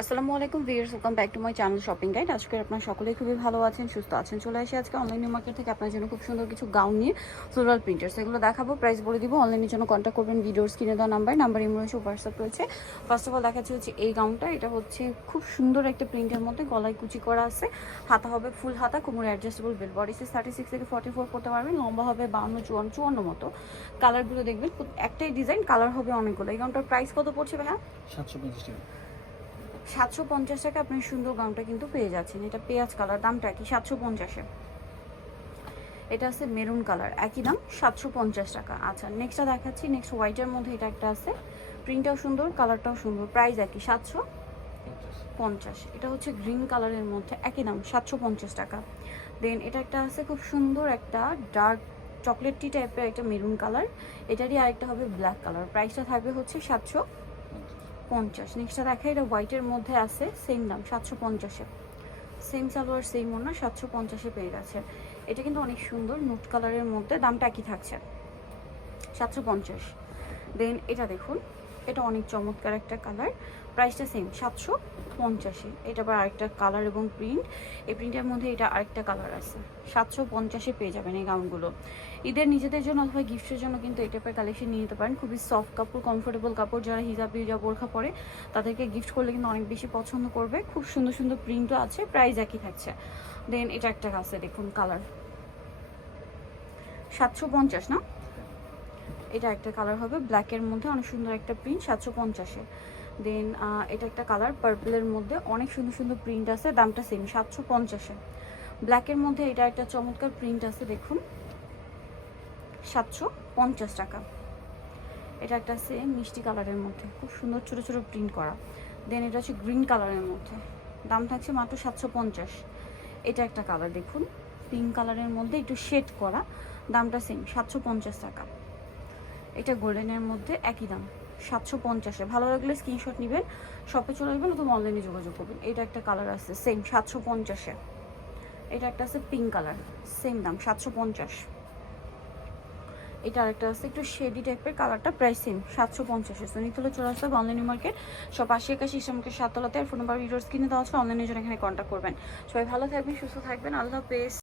আসসালামু আলাইকুম viewers, welcome back to my channel shopping guide. আজকে আপনারা সকলেই খুবই ভালো আছেন, সুস্থ আছেন। চলে আসি আজকে অনলাইন মার্কেট থেকে আপনার জন্য খুব সুন্দর কিছু গাউন নিয়ে ফ্লোরাল প্রিন্টার সেগুলো দেখাবো, প্রাইস বলে দিব। অনলাইনের জন্য কন্ট্যাক্ট করবেন, ভিডিওর স্ক্রিনে দেওয়া নাম্বার ইমো রয়েছে, হোয়াটসঅ্যাপ রয়েছে। ফার্স্ট অফ অল দেখাচ্ছি হচ্ছে এই গাউনটা। এটা হচ্ছে খুব সুন্দর একটা প্রিন্টের মধ্যে, গলায় কুচি করা আছে, হাতা হবে ফুল হাতা, কোমরে অ্যাডজাস্টেবল বেল, বডি সাইজ 36 থেকে 44 করতে পারবেন, লম্বা হবে 52, 54 মতো। কালারগুলো দেখবেন, একটাই ডিজাইন, কালার হবে অনেকগুলো। এই গাউনটার প্রাইস কত পড়ছে ভাইয়া? 750 টাকা। 750 টাকা আপনি সুন্দর গাউনটা কিন্তু পেয়ে যাচ্ছেন। এটা পেঁয়াজ কালার, দামটা কি 750-এ। এটা আছে মেরুন কালার, একই দাম 750 টাকা। আচ্ছা, নেক্সটটা দেখাচ্ছি। নেক্সট হোয়াইটের মধ্যে এটা একটা আছে, প্রিন্টটাও সুন্দর, কালারটাও সুন্দর, প্রাইস একই 750। এটা হচ্ছে গ্রিন কালারের মধ্যে, একই দাম 750 টাকা। দেন এটা একটা আছে খুব সুন্দর একটা ডার্ক চকলেটি টাইপের একটা মেরুন কালার, এটারই আরেকটা হবে ব্ল্যাক কালার, প্রাইসটা থাকবে হচ্ছে 750। নেক্সটটা দেখা, এটা হোয়াইটের মধ্যে আছে, সেম দাম 750-এ। সেম সালোয়ার সেম ওড়না, 750-এ পেয়ে গেছে। এটা কিন্তু অনেক সুন্দর নুট কালারের মধ্যে, দামটা একই থাকছে 750। দেন এটা দেখুন, এটা অনেক চমৎকার একটা কালার, প্রাইসটা সেম 750-এ। এটা আবার আরেকটা কালার এবং প্রিন্ট, এই প্রিন্টের মধ্যে এটা আরেকটা কালার আছে, 750-এ পেয়ে যাবেন এই গাউনগুলো। ঈদের নিজেদের জন্য অথবা গিফটের জন্য কিন্তু এই টাইপের কালেকশন নিয়ে নিতে পারেন। খুবই সফট কাপড়, কমফোর্টেবল কাপড়, যারা হিজাব হিজাব বোরখা পরে তাদেরকে গিফট করলে কিন্তু অনেক বেশি পছন্দ করবে। খুব সুন্দর সুন্দর প্রিন্টও আছে, প্রাইস একই থাকছে। দেন এটা একটা আছে দেখুন, কালার 750 না, এটা একটা কালার হবে ব্ল্যাকের মধ্যে, অনেক সুন্দর একটা প্রিন্ট, 750-এ। দেন এটা একটা কালার পার্পলের মধ্যে, অনেক সুন্দর সুন্দর প্রিন্ট আছে, দামটা সেম 750-এ। ব্ল্যাকের মধ্যে এটা একটা চমৎকার প্রিন্ট আছে দেখুন, 750 টাকা। এটা একটা সেম মিষ্টি কালারের মধ্যে, খুব সুন্দর ছোটো ছোটো প্রিন্ট করা। দেন এটা হচ্ছে গ্রিন কালারের মধ্যে, দাম থাকছে মাত্র 750। এটা একটা কালার দেখুন, পিঙ্ক কালারের মধ্যে একটু শেড করা, দামটা সেম 750 টাকা। এটা গোল্ডেনের মধ্যে, একই দাম 750-এ। ভালো লাগলে স্ক্রিনশট নেবেন, শপে চলে আসবেন অথবা অনলাইনে যোগাযোগ করবেন। এটা একটা কালার আছে সেম 750-এ। এটা একটা আছে পিঙ্ক কালার, সেম দাম 750। এটা আরেকটা আছে একটু শেডি টাইপের কালারটা, প্রাইস সেম 750-এ। সো নিতে হলে চলে আসতে হবে অনলাইন মার্কেট, সব 80 ইসলামকে 7 তলাতে। আর ফোন নাম্বার ভিডিওস কিনে দেওয়া আছে, অনলাইনের জন্য এখানে কন্ট্যাক্ট করবেন। সবাই ভালো থাকবেন, সুস্থ থাকবেন, আল্লাহ হাফেজ।